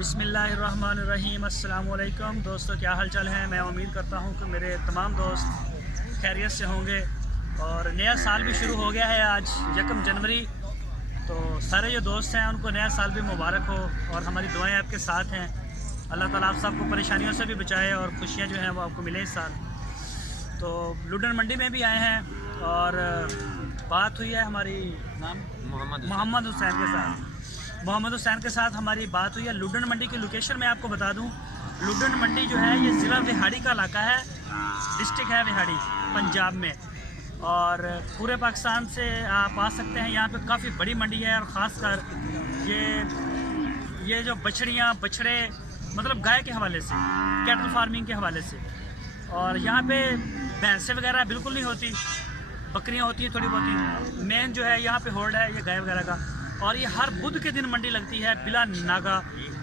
बिस्मिल्लाहिर्रहमानिर्रहीम। अस्सलाम वालेकुम दोस्तों, क्या हाल चाल है। मैं उम्मीद करता हूँ कि मेरे तमाम दोस्त खैरियत से होंगे और नया साल भी शुरू हो गया है। आज 1 जनवरी, तो सारे जो दोस्त हैं उनको नया साल भी मुबारक हो और हमारी दुआएं आपके साथ हैं। अल्लाह ताला आप सबको परेशानियों से भी बचाए और खुशियाँ जो हैं वो आपको मिले इस साल। तो लुडन मंडी में भी आए हैं और बात हुई है हमारी मोहम्मद हुसैन के साथ। मोहम्मद हुसैन के साथ हमारी बात हुई है। लुडन मंडी की लोकेशन मैं आपको बता दूं, लुडन मंडी जो है ये ज़िला विहाड़ी का इलाका है, डिस्ट्रिक्ट है विहाड़ी, पंजाब में। और पूरे पाकिस्तान से आप आ सकते हैं। यहाँ पे काफ़ी बड़ी मंडी है और ख़ासकर ये जो बछड़ियाँ बछड़े मतलब गाय के हवाले से, कैटल फार्मिंग के हवाले से। और यहाँ पे भैंसें वगैरह बिल्कुल नहीं होती, बकरियाँ होती हैं थोड़ी बहुत। मेन जो है यहाँ पे होल्ड है ये गाय वगैरह का। और ये हर बुध के दिन मंडी लगती है बिला नागा।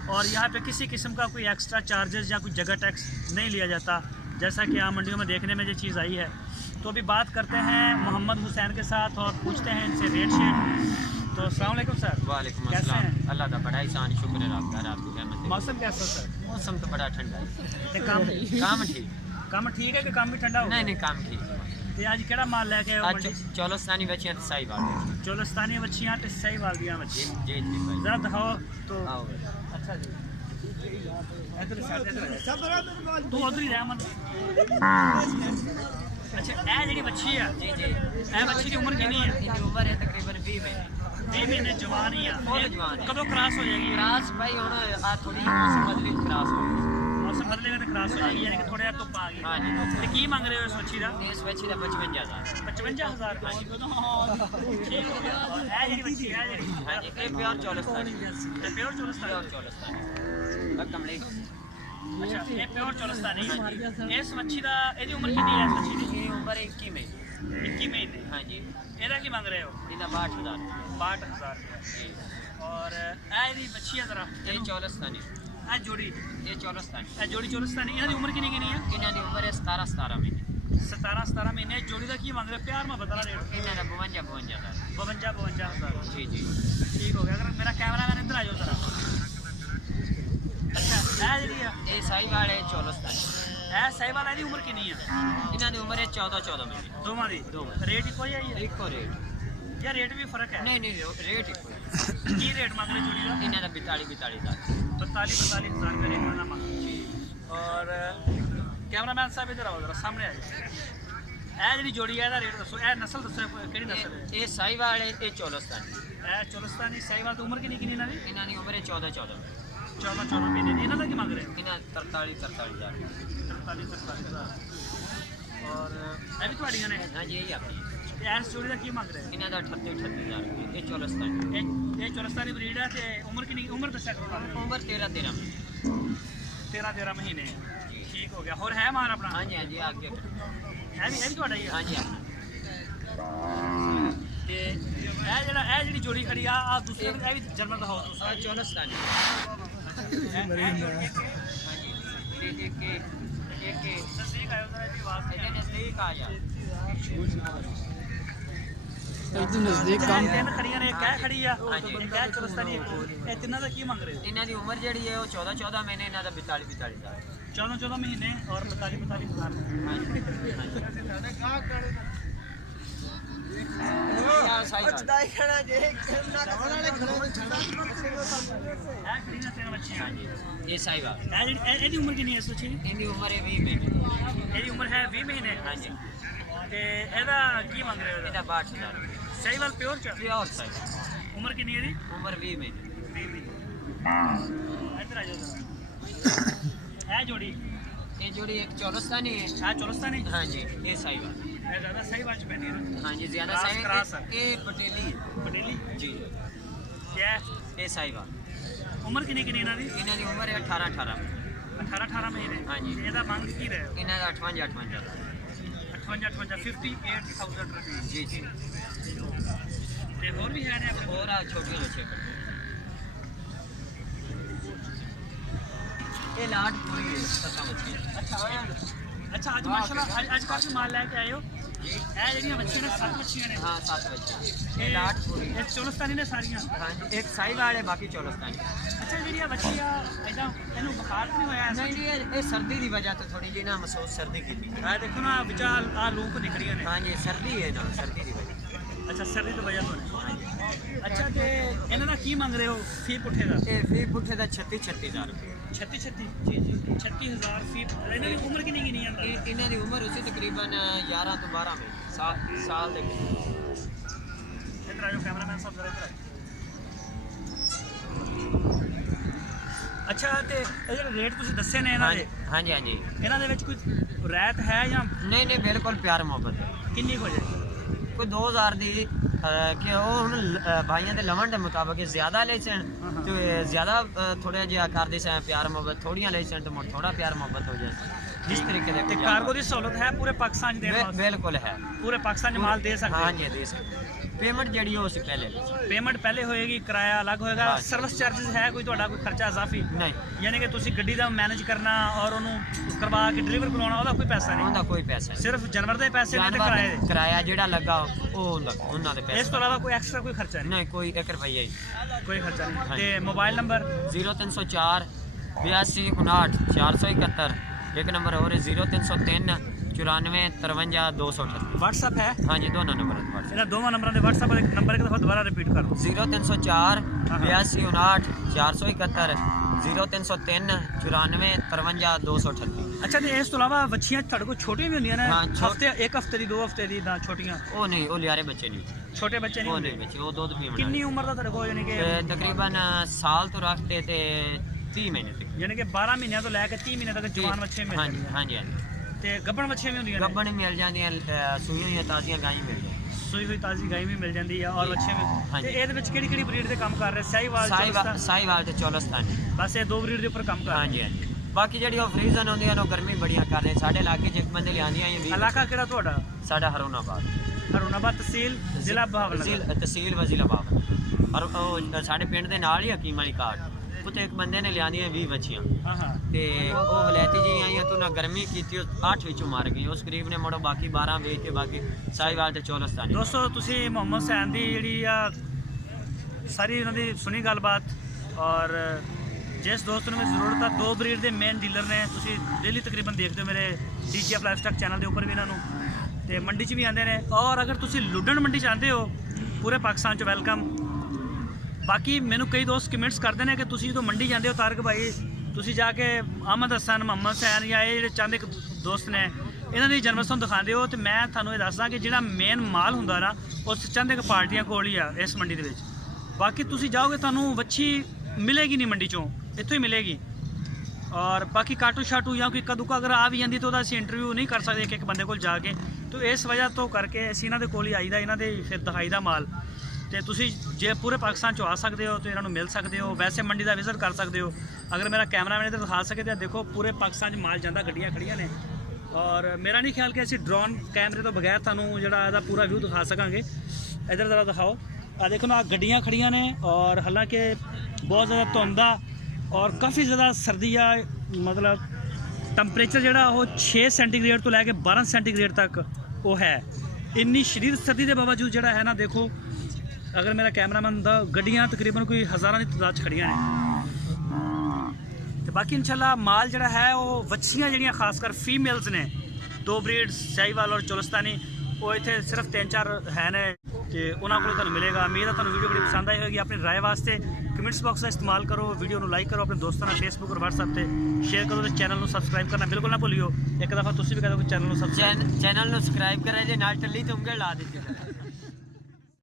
और यहाँ पे किसी किस्म का कोई एक्स्ट्रा चार्जेस या कोई जगह टैक्स नहीं लिया जाता, जैसा कि आम मंडियों में देखने में ये चीज़ आई है। तो अभी बात करते हैं मोहम्मद हुसैन के साथ और पूछते हैं इनसे रेट शेट। तो अस्सलाम वालेकुम सर। वालेकुम कैसे अस्सलाम। हैं? अल्लाह का बड़ा एहसान, शुक्र है आपका, आपकी रहमत है। मौसम कैसा सर? मौसम तो बड़ा ठंडा है। काम ठीक। काम ठीक है कि काम भी ठंडा हो? नहीं काम ठीक। ते आज केड़ा माल लेके आए हो आज मंडी? चौलस्तानी बच्चियां तो सही बात है। चोलस्तानी बच्चियाँ ते सही वाल दियाँ जी बच्चियाँ। जी जी भाई। जरा दिखाओ तो। आओ। अच्छा जी, इधर तू उधर ही रह मत। अच्छा, ए जेडी बच्ची है, जी जी। ए बच्ची की उम्र कितनी है? इनकी उम्र है तकरीबन 20 महीने। 20 महीने जवान ही है। बहुत जवान है। कदों क्रॉस हो जाएगी? क्रास भाई हुण आ थोड़ी मौसम बदली क्रास हो गई। मौसम बदलेगा तो क्रॉस हो जाएगी, यानी कि थोड़ा जिहा धुप्प आ गई। हाँ जी। ते की मंग रहे हो इस बच्ची का? इस बच्ची का 55,000। 55,000। ठीक हो गया। और ए जेडी बच्ची है जेडी, हाँ जी, ये प्योर चौलस्तानी। ते प्योर चोलस्तानी। प्योर चौलस्तानी। और कमली। अच्छा, ये प्योर चोलस्तानी। इस मच्छी का एदी उम्र कितनी है? इस मच्छी की ये उम्र 21 महीने। 21 महीने। हाँ जी। एदा की मांग रहे हो? इनका 62,000। 62,000। जी। और एदी बच्ची है जरा ये चौलस्तानी। ए जोड़ी, ये चौलस्तानी। ए जोड़ी चोलस्तानी। इन्हां दी उम्र कितनी कितनी है? इन्हों की उम्र है 17 महीने। 17 महीने। जोड़ी का की मांग रहे? प्यार में बता रेट। इन्हों का 52,000। 52,000। जी जी। ठीक हो गया। अगर मेरा कैमरा मैन इधर आ जाओ जरा। अच्छा, ए जी ये साहिवाल है चौलस्तानी। ए साहिवाल दी उम्र कितनी है? इन्हों की उम्र है 14 महीने। दोवां दी रेट इको ही है इको रेट। या रेट भी फर्क है? नहीं रेट इको। की रेट मांग रहे जोड़ी का? इन्हों का 42,000। 42,000 रुपये रेट मांगना मांग। और कैमरा मैन साहब इधर आओ जरा, सामने आ जाओ। ए जी जोड़ी है रेट दसो, ए नस्ल दसो केड़ी नस्ल है? ये साहिवाल है, ये चौलस्तानी। ए चोलस्तानी साहिवाल की उम्र कितनी कितनी इन्हां दी? इन्हों की उम्र है 14 महीने। 14 महीने दी। इन्हां दा की मांग रहे हो? इन्हों 43,000। 43,000। और ये भी ਤੁਹਾਡੀਆਂ ਨੇ? हाँ जी, यही अपनी। ਤੇ ਇਸ ਜੋੜੀ ਦਾ ਕੀ ਮੰਗ ਰਹੇ ਹੋ? इन्हों का 38,000। ये चौलस्तानी। ਇਹ ਚੋਲਸਤਾਨੀ ਬਰੀਡ ਹੈ ਤੇ ਉਮਰ ਕਿੰਨੀ? ਉਮਰ ਦੱਸਿਆ ਕਰੋ ਨਾਲ। उम्र 13 महीने। 13 ਮਹੀਨੇ। ਠੀਕ ਹੋ ਗਿਆ। ਹੋਰ ਹੈ ਮਾਰ ਆਪਣਾ? हाँ जी आगे। ਇਹ ਵੀ ਤੁਹਾਡਾ ਹੀ ਹੈ? हाँ जी। ਤੇ ਇਹ ਜਿਹੜੀ ਜੋੜੀ ਖੜੀ ਆ ਦੂਸਰੇ ਇਹ ਵੀ ਜਰਮਨ ਦਾ ਹਾਊਸ और चौलस्तानी। एक ਨਜ਼ਦੀਕ ਆਇਓ ਜ਼ਰਾ, ਇਹਦੀ ਆਵਾਜ਼ ਨਹੀਂ ਆ ਰਹੀ। नजदीक आ जा। नजदीक ਇਹ ਤਿੰਨ ਖੜੀਆਂ ਨੇ, ਇੱਕ ਇਹ ਖੜੀ ਆ, ਹਾਂਜੀ। ਇੱਕ ਇਹ ਚੋਲਸਤਾਨੀ, ਇੱਕ ਹੋਰ। ਇਹ ਤਿੰਨਾਂ ਦਾ ਕੀ ਮੰਗ ਰਹੇ ਹੋ? इन्हों की उम्र जी है वो 14 महीने। इन्हों का 42,000। 14 ਮਹੀਨੇ ਔਰ 45,000। हाँ जी। ਇਹ ਖੜੀਆਂ ਤਿੰਨ ਬੱਚੀਆਂ। हाँ जी। ये साहिवाल। ਇਹਦੀ ਉਮਰ ਕਿੰਨੀ ਹੈ ਇਸ ਬੱਚੀ ਦੀ? इनकी उम्र है 20 महीने। ਇਹਦੀ ਉਮਰ ਹੈ 20 ਮਹੀਨੇ। हाँ जी। ਤੇ ਇਹਦਾ ਕੀ ਮੰਗ ਰਹੇ ਹੋ? इनका 62,000। ਸਾਹੀਵਾਲ ਪਿਓਰ ਚ? प्योर साहिवाल। ਉਮਰ ਕਿੰਨੀ ਹੈ ਇਹਦੀ? उम्र 20 महीने। 20 ਮਹੀਨੇ। ਇੱਧਰ ਆ ਜਾਓ ਜ਼ਰਾ। ਇਹ ਜੋੜੀ, ये जोड़ी एक चौलस्तानी है। ਇਹ ਚੋਲਸਤਾਨੀ। हाँ जी। ये साहिवाल। ਇਹ ਜ਼ਿਆਦਾ ਸਾਹੀਵਾਲ ਚ ਪੈਂਦੀ ਹੈ ਨਾ? हाँ जी, ज्यादा क्रास- सही। क्रास है। ये पटेली है। ਪਟੇਲੀ। जी। ਕਿਆ ये साहिवाल। ਉਮਰ ਕਿੰਨੀ ਕਿੰਨੀ ਇਹਨਾਂ ਦੀ? इन्हों की उम्र है 18 महीने। 18 ਮਹੀਨੇ। ਹਾਂਜੀ। ਤੇ ਇਹਦਾ ਮੰਗ ਕੀ ਰਹੇ ਹੋ? इन्हों का 58,000। 58,000 ਰੁਪਏ। जी जी। ਤੇ ਹੋਰ ਵੀ ਹੈ ਨੇ ਆਪਣੇ ਕੋਲ? और आज छोटे बच्चे का। ये लाट पूरी है 7 बच्चे। ਅੱਛਾ ਅੱਜ ਮਾਸ਼ਾਅੱਲਾ ਅੱਜ ਕਾਫੀ ਮਾਲ ਲੈ ਕੇ ਆਏ ਹੋ। ਇਹ ਜਿਹੜੀਆਂ ਬੱਚੀਆਂ ਨੇ 7 ਬੱਚੀਆਂ ਨੇ हाँ 7 बच्चे ਇਹ लाट पूरी ਇਹ ਚੋਲਸਤਾਨੀ ਨੇ ਸਾਰੀਆਂ। हाँ एक साहिवाल है बाकी चौलस्तानी ਅੱਛਾ ਜਿਹੜੀਆਂ ਬੱਚੀਆਂ ਇਦਾਂ ਇਹਨੂੰ ਬੁਖਾਰ ਤਾਂ ਨਹੀਂ ਹੋਇਆ नहीं नहीं ये सर्दी की वजह तो थोड़ी जी ना महसूस सर्दी की थी ਆ ਦੇਖੋ ਨਾ ਵਿਚਾਰ ਆ ਲੂਪ ਨਿਕਲੀਆਂ ਨੇ। हाँ ये सर्दी है ना सर्दी की वजह ਅੱਛਾ ਸਰਦੀ ਤੋਂ ਵਜ੍ਹਾ ਤੋਂ ਨੇ। ਅੱਛਾ ਤੇ ਇਹਨਾਂ ਦਾ ਕੀ ਮੰਗ ਰਹੇ ਹੋ ਫੀ ਪੁੱਠੇ ਦਾ? ये फी पुठे का 36,000 रुपये 36 जी जी 36000 ਫੀ। ਇਹਨਾਂ ਦੀ ਉਮਰ ਕਿੰਨੀ ਕਿੰਨੀ ਹੈ? इन्हों की उम्र उसी तकरीबन 11 तो 12 में साल तक ਇੱਧਰ ਆਜੋ ਕੈਮਰਾਮੈਨ ਸਾਹਿਬ ਜ਼ਰਾ ਇੱਧਰ ਆਓ। ਅੱਛਾ ਤੇ ਇਹ ਜਿਹੜੇ ਰੇਟ ਤੁਸੀਂ ਦੱਸੇ ਨੇ ਇਹਨਾਂ हाँ ਦੇ, जी हाँ जी हाँ जी ਇਹਨਾਂ ਦੇ ਵਿੱਚ ਕੋਈ ਰਿਆਇਤ ਹੈ ਜਾਂ नहीं नहीं बिल्कुल प्यार मोहब्बत है ਕਿੰਨੀ ਕੁ ਜੇ? कोई 2000 दी कि वो हुन भाइयों के लवन के मुताबिक ज्यादा ले सन तो ज्यादा थोड़ा जिहा कर दे सन प्यार मोहब्बत थोड़ियां ले सन तो मुड़ थोड़ा प्यार मोहब्बत हो जाए जिस तरीके ਤੇ से ਕਾਰਗੋ ਦੀ ਸਹੂਲਤ ਹੈ ਪੂਰੇ ਪਾਕਿਸਤਾਨ 'ਚ ਦੇਣ ਵਾਸਤੇ? बिल्कुल है ਪੂਰੇ ਪਾਕਿस्तान 'ਚ ਮਾਲ ਦੇ ਸਕਦੇ हाँ जी दे सकते पेमेंट जड़ी हो उसी पहले ले सकते। ਪੇਮੈਂਟ ਪਹਿਲੇ ਹੋਏਗੀ, ਕਿਰਾਇਆ ਅਲੱਗ ਹੋਏਗਾ, ਹਾਂ। ਸਰਵਿਸ ਚਾਰजेस ਹੈ ਕੋਈ ਤੁਹਾਡਾ ਕੋਈ ਖਰਚਾ ਇਜ਼ਾਫੀ? नहीं ਯਾਨੀ ਕਿ ਤੁਸੀਂ ਗੱਡੀ ਦਾ ਮੈਨੇਜ ਕਰਨਾ ਔਰ ਉਹਨੂੰ ਕਰਵਾ ਕੇ ਡਿਲੀਵਰ ਕਰਵਾਉਣਾ ਉਹਦਾ ਕੋਈ ਪੈਸਾ ਨਹੀਂ, उनका कोई पैसा नहीं ਸਿਰਫ ਜਾਨਵਰ ਦੇ ਪੈਸੇ ਨੇ ਤੇ जानवर ਕਿਰਾਏ ਦੇ। किराया जेड़ा लगा वो उन्होंने ਇਸ पैसे ਤੋਂ ਇਲਾਵਾ ਕੋਈ ਐਕਸਟਰਾ ਕੋਈ ਖਰਚਾ ਨਹੀਂ? नहीं कोई 1 रुपया ही ਕੋਈ ਖਰਚਾ ਨਹੀਂ। ਹਾਂ। ਤੇ ਮੋਬਾਈਲ ਨੰਬਰ 0304 82 59 471 एक नंबर और 0303 94 53 238 WhatsApp ਹੈ? हाँ जी दोनों नंबर है ਇਹਨਾਂ ਦੋਵਾਂ ਨੰਬਰਾਂ ਦੇ WhatsApp ਦੇ ਨੰਬਰ ਇੱਕ ਦਫਾ ਦੁਬਾਰਾ ਰਿਪੀਟ ਕਰ ਦਿਓ। 0304 हाँ। 82 59 471 0303 94 53 238 ਅੱਛਾ ਤੇ ਇਸ ਤੋਂ ਇਲਾਵਾ ਵੱਛੀਆਂ ਤੁਹਾਡੇ ਕੋਲ ਛੋਟੀਆਂ ਵੀ ਹੁੰਦੀਆਂ ਨੇ? ਹਾਂ, ਹਫਤੇ ਇੱਕ ਹਫਤੇ ਦੀ 2 ਹਫਤੇ ਦੀ ਨਾ ਛੋਟੀਆਂ वो नहीं वो लियारे बच्चे नहीं ਛੋਟੇ ਬੱਚੇ ਨਹੀਂ वो ਹੁੰਦੇ? नहीं बच्चे वो दूध पीवन ਕਿੰਨੀ ਉਮਰ ਦਾ ਤੁਹਾਡੇ ਕੋਲ ਯਾਨੀ ਕਿ? तकरीबन साल तो रखते थे 30 महीने तक ਯਾਨੀ ਕਿ 12 ਮਹੀਨਿਆਂ ਤੋਂ ਲੈ ਕੇ 30 ਮਹੀਨੇ ਤੱਕ ਜਵਾਨ ਬੱਚੇ ਮਿਲ हाँ ਜਾਂਦੇ जी ਨੇ हाँ जी हाँ जी ਤੇ ਗੱਭਣ ਬੱਚੇ ਵੀ ਹੁੰਦੀਆਂ ਨੇ? गब्बन मिल जाती सूई हुई ताज़ियाँ गाय मिल जाती ਸੂਈ ਹੋਈ ਤਾਜ਼ੀ ਗਾਈ ਵੀ ਮਿਲ ਜਾਂਦੀ ਆ ਔਰ ਬੱਚੇ ਵੀ। ਹਾਂ ਤੇ ਜੀ। ਇਹਦੇ ਵਿੱਚ ਕਿਹੜੀ ਕਿਹੜੀ ਬਰੀਡ ਦੇ ਕੰਮ ਕਰ ਰਹੇ? ਸਾਹੀਵਾਲ, ਚੋਲਿਸਤਾਨ? साहिवाल ते चौलस्तानी ਬਸ ਇਹ ਦੋ ਬਰੀਡ ਦੇ ਉੱਪਰ ਕੰਮ ਕਰ हाँ ਰਹੇ। जी हाँ जी बाकी ਜਿਹੜੀ ਉਹ ਫਰੀਜ਼ਨ ਹੁੰਦੀਆਂ ਨੇ ਉਹ ਗਰਮੀ ਬੜੀਆਂ ਕਰ ਰਹੇ ਸਾਡੇ ਇਲਾਕੇ 'ਚ ਇੱਕ ਬੰਦੇ ਲਿਆਂਦੀਆਂ ਇਹ 20 ਇਲਾਕਾ ਕਿਹੜਾ ਤੁਹਾਡਾ? ਸਾਡਾ ਹਰੂਨਾਬਾਦ ਹਰੂਨਾਬਾਦ ਤਹਿਸੀਲ, ਜ਼ਿਲ੍ਹਾ ਬਹਾਵਲਨਗਰ। ਤਹਿਸੀਲ व ਜ਼ਿਲ੍ਹਾ ਬਾਬਾ ਔਰ ਉਹ ਸਾਡੇ ਪਿੰਡ ਦੇ ਨਾਲ ਹੀ ਹਕੀਮ ਵਾਲੀ ਕਾਟ ਉੱਥੇ ਇੱਕ ਬੰਦੇ ਨੇ ਲਿਆਂਦੀਆਂ 20 ਬੱਚੀਆਂ ਹਾਂ ਹਾਂ। ਤੇ ਉਹ ਵਲੈਤੀ ਜੀ ਆਈਆਂ ਤੂੰ ਨਾ ਗਰਮੀ ਕੀਤੀ ਉਹ 8 ਵਿੱਚੋਂ ਮਾਰ ਗਈ ਉਸ ਗਰੀਬ ਨੇ ਮੋੜੋ ਬਾਕੀ 12 ਵੇਚ ਕੇ ਬਾਕੀ ਸਾਹੀਵਾਲ ਤੇ ਚੌਲਸਤਾਨੀ। ਦੋਸਤੋ ਤੁਸੀਂ ਮੁਹੰਮਦ ਸੈਨ ਦੀ ਜਿਹੜੀ ਆ ਸਾਰੀ ਉਹਨਾਂ ਦੀ ਸੁਣੀ ਗੱਲਬਾਤ ਔਰ ਜਿਸ ਦੋਸਤ ਨੂੰ ਵੀ ਜ਼ਰੂਰਤ ਆ ਦੋ ਬਰੀਡ ਦੇ ਮੇਨ ਡੀਲਰ ਨੇ। ਤੁਸੀਂ ਡੇਲੀ ਤਕਰੀਬਨ ਦੇਖਦੇ ਹੋ ਮੇਰੇ DGF ਲਾਈਫਸਟਾਈਲ ਚੈਨਲ ਦੇ ਉੱਪਰ ਵੀ ਇਹਨਾਂ ਨੂੰ ਤੇ ਮੰਡੀ 'ਚ ਵੀ ਆਉਂਦੇ ਨੇ। ਔਰ ਅਗਰ ਤੁਸੀਂ ਲੁੱਡਣ ਮੰਡੀ 'ਚ ਆਉਂਦੇ ਹੋ ਪੂਰੇ ਪਾਕਿਸਤਾਨ 'ਚ ਵੈਲਕਮ। ਬਾਕੀ ਮੈਨੂੰ ਕਈ ਦੋਸਤ ਕਮੈਂਟਸ ਕਰਦੇ ਨੇ ਕਿ ਤੁਸੀਂ ਜਦੋਂ ਮੰਡੀ ਜਾਂਦੇ ਹੋ ਤਾਰਕ ਭਾਈ ਤੁਸੀਂ ਜਾ ਕੇ ਅਹਿਮਦ ਹਸਨ, ਮੁਹੰਮਦ ਸੈਨ ਜਾਂ ਇਹ ਜਿਹੜੇ ਚੰਦ ਇੱਕ ਦੋਸਤ ਨੇ ਇਹਨਾਂ ਦੀ ਜਨਮ ਤੁਹਾਨੂੰ ਦਿਖਾਉਂਦੇ ਹੋ। ਤੇ ਮੈਂ ਤੁਹਾਨੂੰ ਇਹ ਦੱਸਦਾ ਕਿ ਜਿਹੜਾ ਮੇਨ ਮਾਲ ਹੁੰਦਾ ਨਾ ਉਸ ਚੰਦ ਇੱਕ ਪਾਰਟੀਆਂ ਕੋਲ ਹੀ ਆ ਇਸ ਮੰਡੀ ਦੇ ਵਿੱਚ। ਬਾਕੀ ਤੁਸੀਂ ਜਾਓਗੇ ਤੁਹਾਨੂੰ ਵੱਛੀ ਮਿਲੇਗੀ ਨਹੀਂ ਮੰਡੀ 'ਚੋਂ, ਇੱਥੋਂ ਹੀ ਮਿਲੇਗੀ। ਔਰ ਬਾਕੀ ਕਾਟੂ ਸ਼ਾਟੂ ਜਾਂ ਕੋਈ ਕਦੂਕਾ ਅਗਰ ਆ ਵੀ ਜਾਂਦੀ ਤਾਂ ਉਹਦਾ ਅਸੀਂ ਇੰਟਰਵਿਊ ਨਹੀਂ ਕਰ ਸਕਦੇ ਇੱਕ ਬੰਦੇ ਕੋਲ ਜਾ ਕੇ। ਤਾਂ ਇਸ ਵਜ੍ਹਾ ਤੋਂ ਕਰਕੇ ਅਸੀਂ ਇਹਨਾਂ ਦੇ ਕੋਲ ਹੀ ਆਈਦਾ, ਇਹਨਾਂ ਦੇ ਫਿਰ ਦਿਖਾਈ ਦਾ ਮਾਲ। ਤੇ ਤੁਸੀਂ ਜੇ ਪੂਰੇ ਪਾਕਿਸਤਾਨ 'ਚੋਂ ਆ ਸਕਦੇ ਹੋ ਤਾਂ ਇਹਨਾਂ ਨੂੰ ਮਿਲ ਸਕਦੇ ਹੋ। ਵੈਸੇ ਮੰਡੀ ਦਾ ਵਿਜ਼ਿਟ ਕਰ ਸਕਦੇ ਹੋ। ਅਗਰ ਮੇਰਾ ਕੈਮਰਾਮੈਨ ਇੱਧਰ ਦਿਖਾ ਸਕੇ ਤਾਂ ਦੇਖੋ ਪੂਰੇ ਪਾਕਿਸਤਾਨ 'ਚ ਮਾਲ ਜਾਂਦਾ, ਗੱਡੀਆਂ ਖੜੀਆਂ ਨੇ। ਔਰ ਮੇਰਾ ਨਹੀਂ ਖਿਆਲ ਕਿ ਅਸੀਂ ਡਰੋਨ ਕੈਮਰੇ ਤੋਂ ਬਗੈਰ ਤੁਹਾਨੂੰ ਜਿਹੜਾ ਇਹਦਾ ਪੂਰਾ ਵਿਊ ਦਿਖਾ ਸਕਾਂਗੇ। ਇੱਧਰ ਜ਼ਰਾ ਦਿਖਾਓ, ਆ ਦੇਖੋ ਨਾ ਗੱਡੀਆਂ ਖੜੀਆਂ ਨੇ। ਔਰ ਹਾਲਾਂਕਿ ਬਹੁਤ ਜ਼ਿਆਦਾ ਧੁੰਦ ਆ ਔਰ ਕਾਫੀ ਜ਼ਿਆਦਾ ਸਰਦੀ ਆ, ਮਤਲਬ ਟੈਂਪਰੇਚਰ ਜਿਹੜਾ ਉਹ 6 ਸੈਂਟੀਗ੍ਰੇਡ ਤੋਂ ਲੈ ਕੇ 12 ਸੈਂਟੀਗ੍ਰੇਡ ਤੱਕ ਉਹ ਹੈ। ਇੰਨੀ ਸ਼ਦੀਦ ਸਰਦੀ ਦੇ ਬਾਵਜੂਦ ਜਿਹੜਾ ਹੈ ਨਾ ਦੇਖੋ, ਅਗਰ ਮੇਰਾ ਕੈਮਰਾਮੈਨ ਦਾ ਗੱਡੀਆਂ ਤਕਰੀਬਨ ਕੋਈ ਹਜ਼ਾਰਾਂ ਦੀ ਤਾਦਾਦ 'ਚ ਖੜੀਆਂ ਨੇ। ਤੇ ਬਾਕੀ ਇਨਸ਼ਾਅੱਲਾ ਮਾਲ ਜਿਹੜਾ ਹੈ ਉਹ ਵੱਛੀਆਂ ਜਿਹੜੀਆਂ ਖਾਸ ਕਰ ਫੀਮੇਲਸ ਨੇ ਦੋ ਬਰੀਡ ਸਾਹੀਵਾਲ ਔਰ ਚੋਲਸਤਾਨੀ ਉਹ ਇੱਥੇ ਸਿਰਫ 3-4 ਹੈ ਨੇ ਤੇ ਉਹਨਾਂ ਕੋਲ ਤੁਹਾਨੂੰ ਮਿਲੇਗਾ। ਉਮੀਦ ਹੈ ਤੁਹਾਨੂੰ ਵੀਡੀਓ ਬੜੀ ਪਸੰਦ ਆਈ ਹੋਵੇਗੀ। ਆਪਣੀ ਰਾਏ ਵਾਸਤੇ ਕਮੈਂਟਸ ਬਾਕਸ ਦਾ ਇਸਤੇਮਾਲ ਕਰੋ, ਵੀਡੀਓ ਨੂੰ ਲਾਈਕ ਕਰੋ, ਆਪਣੇ ਦੋਸਤਾਂ ਨਾਲ ਫੇਸਬੁੱਕ ਔਰ WhatsApp ਤੇ ਸ਼ੇਅਰ ਕਰੋ ਤੇ ਚੈਨਲ ਨੂੰ ਸਬਸਕ੍ਰਾਈਬ ਕਰਨਾ ਬਿਲਕੁਲ ਨਾ ਭੁੱਲਿਓ। ਇੱਕ ਦਫਾ ਤੁਸੀਂ ਵੀ ਕਹਿ ਦਿਓ ਕਿ ਚੈਨਲ ਨੂੰ ਸਬਸਕ੍ਰਾਈਬ ਚੈਨਲ ਨੂੰ ਸਬਸਕ੍ਰਾਈਬ ਕਰਿਆ ਜੇ ਨਾਲ ਟੱਲੀ ਤੇ ਉਂਗਲ ਲਾ ਦਿੱਤੀ।